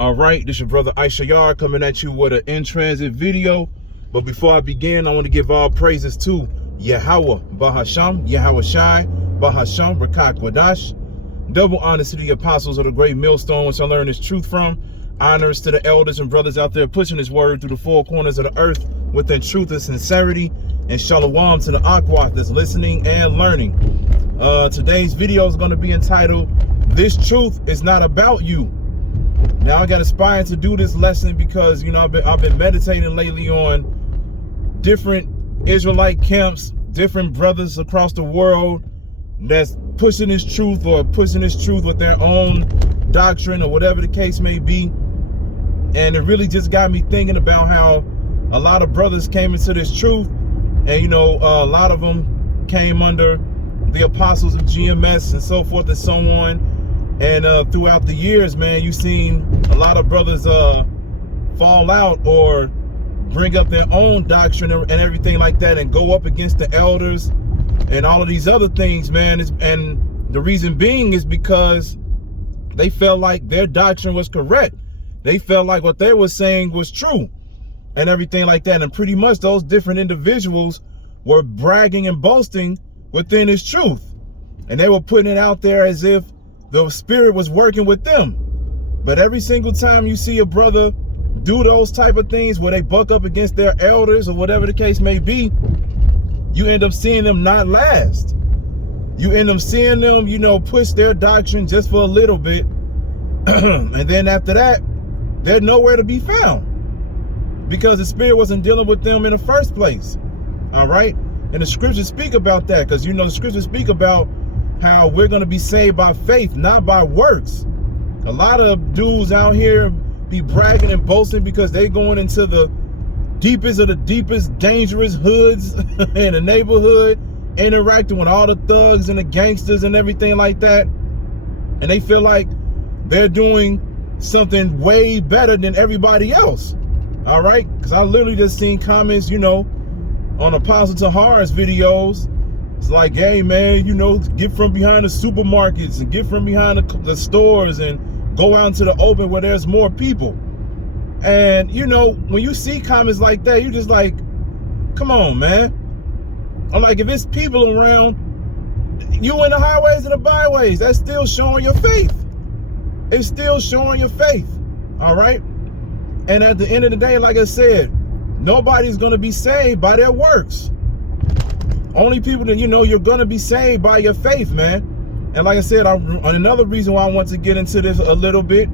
All right, this is your brother Issachar coming at you with an in-transit video. But before I begin, I want to give all praises to Yahweh Bahasham, Yahweh Shai, Bahasham, Rachaa Quadash. Double honors to the apostles of the great millstone, which I learned this truth from. Honors to the elders and brothers out there pushing this word through the four corners of the earth within truth and sincerity. And shalom to the Aquat that's listening and learning. Today's video is going to be entitled, "This Truth is Not About You." Now I got inspired to do this lesson because, you know, I've been meditating lately on different Israelite camps, different brothers across the world that's pushing this truth or pushing this truth with their own doctrine or whatever the case may be. And it really just got me thinking about how a lot of brothers came into this truth, and, you know, a lot of them came under the apostles of GMS and so forth and so on. And throughout the years, man, you've seen a lot of brothers fall out or bring up their own doctrine and everything like that and go up against the elders and all of these other things, man. And the reason being is because they felt like their doctrine was correct. They felt like what they were saying was true and everything like that. And pretty much those different individuals were bragging and boasting within his truth. And they were putting it out there as if the spirit was working with them. But every single time you see a brother do those type of things where they buck up against their elders or whatever the case may be, you end up seeing them not last. You end up seeing them, you know, push their doctrine just for a little bit. And then after that, they're nowhere to be found because the spirit wasn't dealing with them in the first place. All right. And the scriptures speak about that, because, you know, the scriptures speak about how we're going to be saved by faith, not by works. A lot of dudes out here be bragging and boasting because they going into the deepest of the deepest dangerous hoods in the neighborhood, interacting with all the thugs and the gangsters and everything like that. And they feel like they're doing something way better than everybody else. All right. Because I literally just seen comments, you know, on Apostle Tahar's videos. It's like, hey, man, you know, get from behind the supermarkets and get from behind the stores and go out into the open where there's more people. And, you know, when you see comments like that, you're just like, come on, man. I'm like, if it's people around, you in the highways and the byways, that's still showing your faith. It's still showing your faith. All right. And at the end of the day, like I said, nobody's going to be saved by their works. Only people that, you know, you're going to be saved by your faith, man. And like I said, another reason why I want to get into this a little bit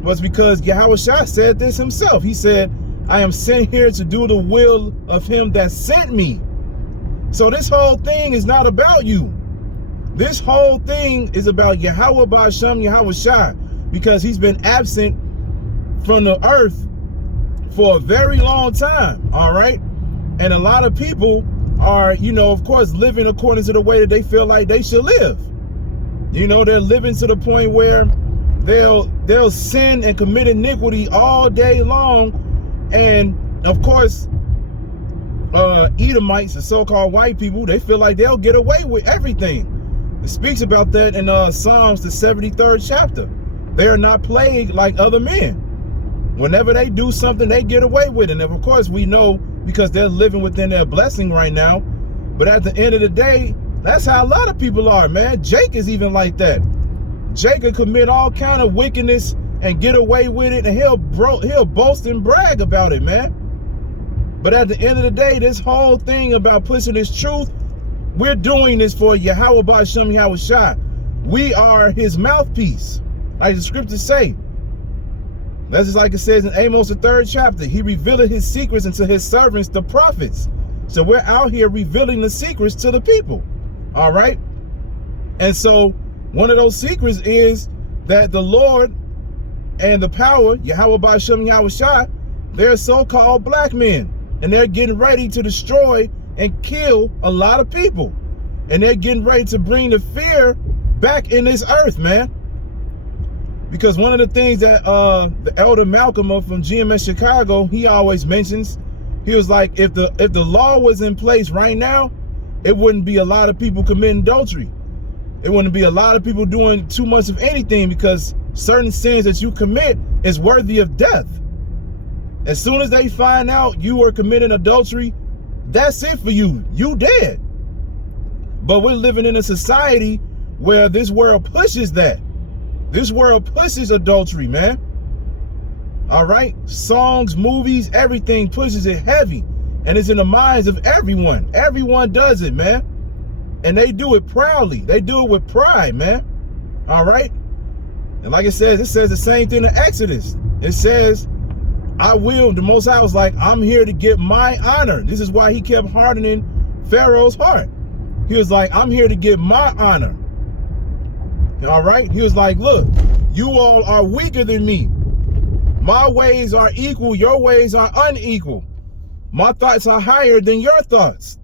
was because Yahweh Shai said this himself. He said, I am sent here to do the will of him that sent me. So this whole thing is not about you. This whole thing is about Yahweh Ba'asham, Yahweh Shai, because he's been absent from the earth for a very long time. All right. And a lot of people are, you know, of course, living according to the way that they feel like they should live. You know, they're living to the point where they'll sin and commit iniquity all day long. And of course, Edomites, the so-called white people, they feel like they'll get away with everything. It speaks about that in Psalms, the 73rd chapter. They are not plagued like other men. Whenever they do something, they get away with it. And of course, we know because they're living within their blessing right now. But at the end of the day, that's how a lot of people are, man. Jake is even like that. Jake could commit all kind of wickedness and get away with it, and he'll boast and brag about it, man. But at the end of the day, this whole thing about pushing this truth, we're doing this for Yahweh Ba'asham, Yahweh Shai. We are his mouthpiece, like the scriptures say. That's just like it says in Amos, the 3rd chapter. He revealed his secrets unto his servants, the prophets. So we're out here revealing the secrets to the people. All right. And so one of those secrets is that the Lord and the power, Yahweh Ba'asham, Yahweh Shai, they're so-called black men. And they're getting ready to destroy and kill a lot of people. And they're getting ready to bring the fear back in this earth, man. Because one of the things that the elder Malcolm from GMS Chicago, he always mentions, he was like, if the law was in place right now, it wouldn't be a lot of people committing adultery. It wouldn't be a lot of people doing too much of anything, because certain sins that you commit is worthy of death. As soon as they find out you are committing adultery, that's it for you. You dead. But we're living in a society where this world pushes that. This world pushes adultery, man. All right? Songs, movies, everything pushes it heavy. And it's in the minds of everyone. Everyone does it, man. And they do it proudly. They do it with pride, man. All right? And like it says the same thing in Exodus. It says, the Most High was like, I'm here to get my honor. This is why he kept hardening Pharaoh's heart. He was like, I'm here to get my honor. All right? He was like, look, you all are weaker than me. My ways are equal. Your ways are unequal. My thoughts are higher than your thoughts.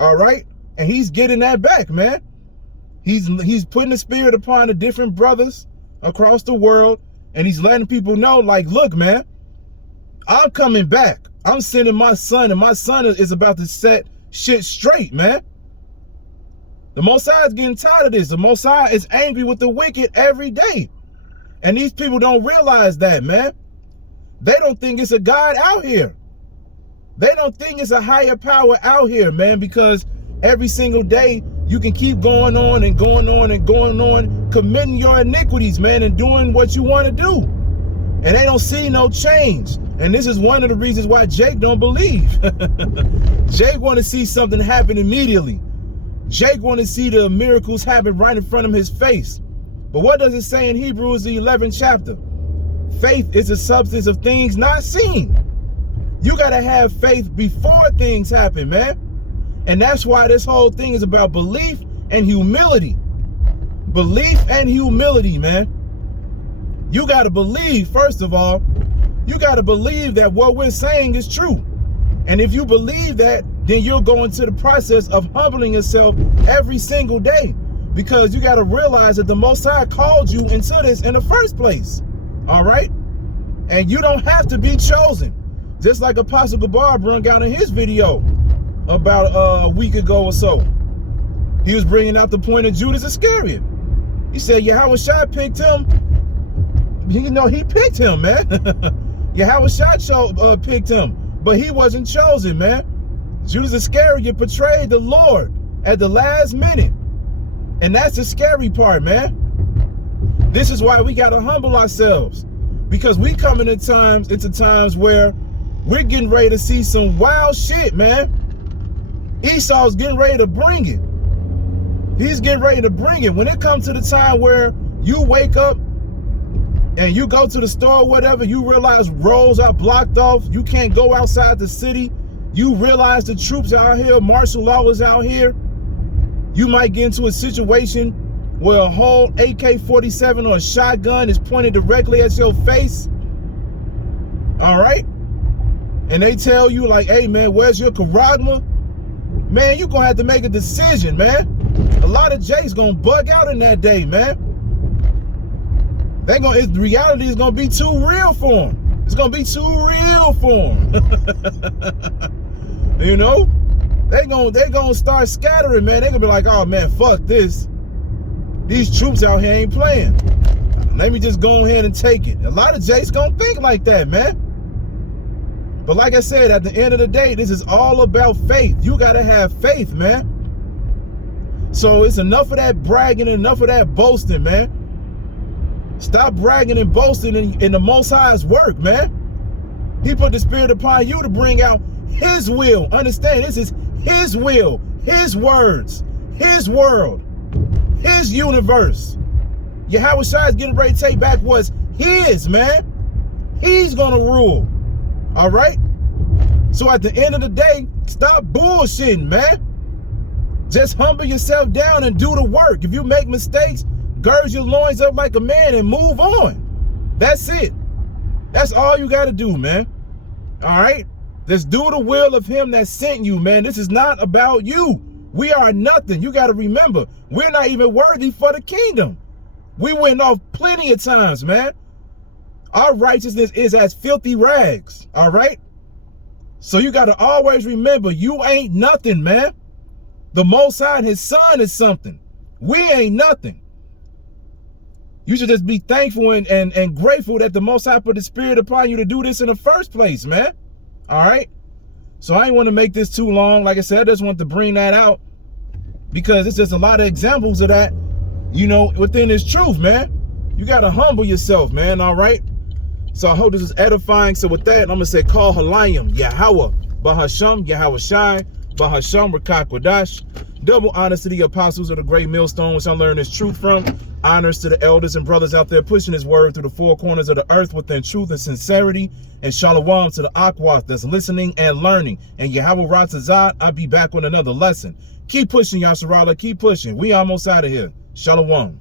All right? And he's getting that back, man. He's putting the spirit upon the different brothers across the world. And he's letting people know, like, look, man, I'm coming back. I'm sending my son, and my son is about to set shit straight, man. The Most High is getting tired of this. The Most High is angry with the wicked every day. And these people don't realize that, man. They don't think it's a God out here. They don't think it's a higher power out here, man, because every single day you can keep going on and going on and going on, committing your iniquities, man, and doing what you want to do. And they don't see no change. And this is one of the reasons why Jake don't believe. Jake want to see something happen immediately. Jake want to see the miracles happen right in front of his face. But what does it say in Hebrews, the 11th chapter? Faith is the substance of things not seen. You got to have faith before things happen, man. And that's why this whole thing is about belief and humility. Belief and humility, man. You got to believe, first of all, you got to believe that what we're saying is true. And if you believe that, then you'll go into the process of humbling yourself every single day. Because you got to realize that the Most High called you into this in the first place. All right? And you don't have to be chosen. Just like Apostle Gabar brought out in his video about a week ago or so. He was bringing out the point of Judas Iscariot. He said Yahweh picked him. You know, he picked him, man. Yahweh picked him, but he wasn't chosen, man. Judas Iscariot betrayed the Lord at the last minute. And that's the scary part, man. This is why we got to humble ourselves. Because we coming into times where we're getting ready to see some wild shit, man. Esau's getting ready to bring it. He's getting ready to bring it. When it comes to the time where you wake up and you go to the store or whatever, you realize roads are blocked off. You can't go outside the city. You realize the troops are out here. Martial law is out here. You might get into a situation where a whole AK-47 or a shotgun is pointed directly at your face. All right? And they tell you like, hey, man, where's your charagma? Man, you're going to have to make a decision, man. A lot of Jakes going to bug out in that day, man. The reality is going to be too real for them. It's going to be too real for them. You know? They're gonna start scattering, man. They're going to be like, oh, man, fuck this. These troops out here ain't playing. Let me just go ahead and take it. A lot of Jakes going to think like that, man. But like I said, at the end of the day, this is all about faith. You got to have faith, man. So it's enough of that bragging, enough of that boasting, man. Stop bragging and boasting in the Most High's work, man. He put the Spirit upon you to bring out His will. Understand, this is His will, His words, His world, His universe. Yahweh Shai is getting ready to take back what's His, man. He's going to rule. All right? So at the end of the day, stop bullshitting, man. Just humble yourself down and do the work. If you make mistakes, gird your loins up like a man and move on. That's it. That's all you got to do, man. All right? Just do the will of Him that sent you, man. This is not about you. We are nothing. You got to remember, we're not even worthy for the kingdom. We went off plenty of times, man. Our righteousness is as filthy rags, all right? So you got to always remember, you ain't nothing, man. The Most High, His Son is something. We ain't nothing. You should just be thankful and grateful that the Most High put the Spirit upon you to do this in the first place, man. All right? So I ain't want to make this too long. Like I said, I just want to bring that out because it's just a lot of examples of that, you know, within this truth, man. You got to humble yourself, man, all right? So I hope this is edifying. So with that, I'm going to say, call Halayim, Yahweh, Bahasham, Yahweh Shai, Bahasham, Rachaa Quadash. Double honors to the apostles of the great millstone, which I learned this truth from. Honors to the elders and brothers out there pushing his word through the four corners of the earth within truth and sincerity. And shalom to the Aquas that's listening and learning. And Yahweh Ratzazat, I'll be back with another lesson. Keep pushing, Yasharala. Keep pushing. We almost out of here. Shalom.